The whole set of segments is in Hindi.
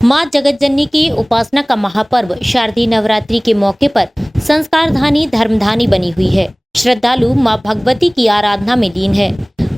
मां जगतजननी की उपासना का महापर्व शारदीय नवरात्रि के मौके पर संस्कारधानी धर्मधानी बनी हुई है। श्रद्धालु मां भगवती की आराधना में लीन है।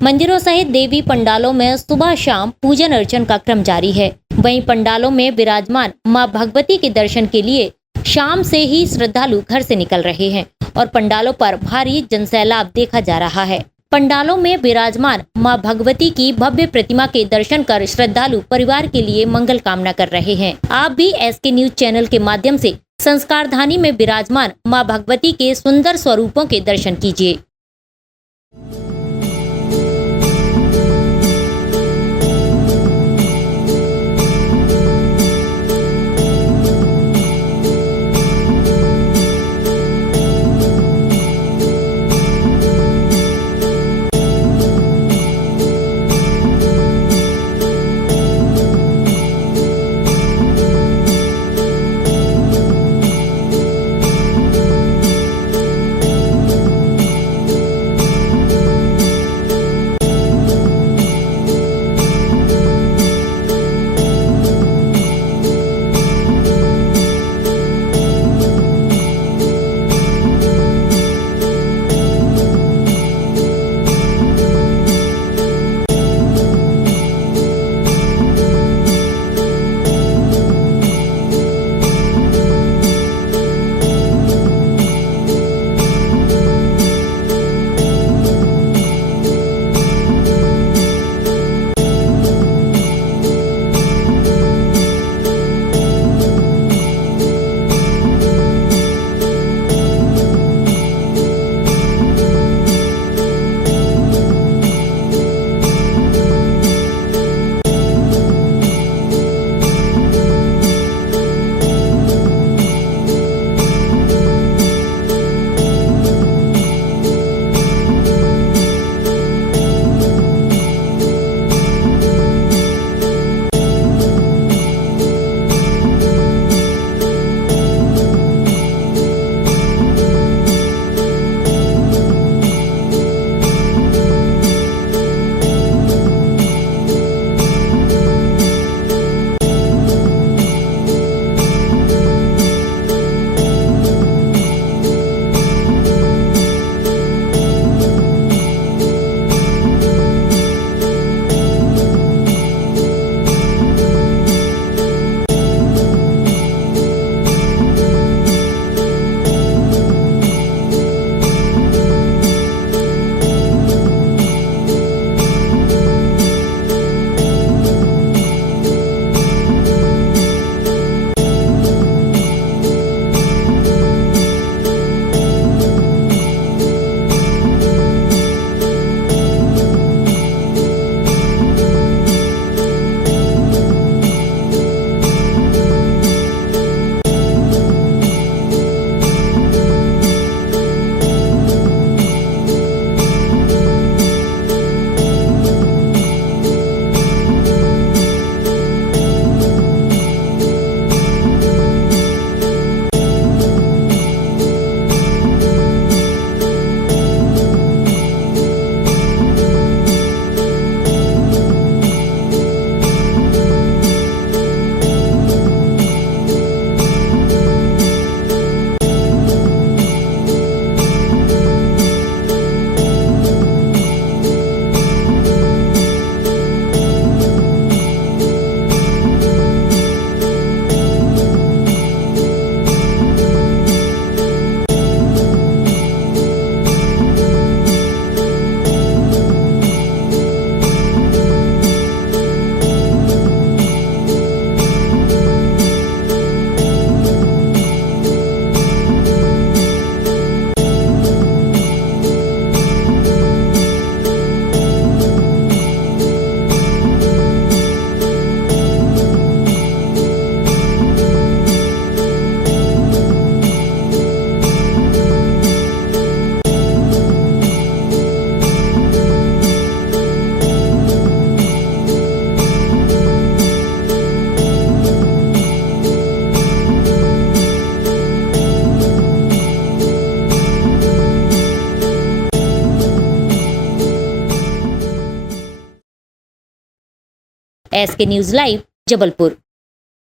मंदिरों सहित देवी पंडालों में सुबह शाम पूजन अर्चन का क्रम जारी है। वहीं पंडालों में विराजमान मां भगवती के दर्शन के लिए शाम से ही श्रद्धालु घर से निकल रहे हैं और पंडालों पर भारी जनसैलाब देखा जा रहा है। पंडालों में विराजमान मां भगवती की भव्य प्रतिमा के दर्शन कर श्रद्धालु परिवार के लिए मंगल कामना कर रहे हैं। आप भी एसके न्यूज चैनल के माध्यम से संस्कारधानी में विराजमान मां भगवती के सुंदर स्वरूपों के दर्शन कीजिए। SK news live Jabalpur.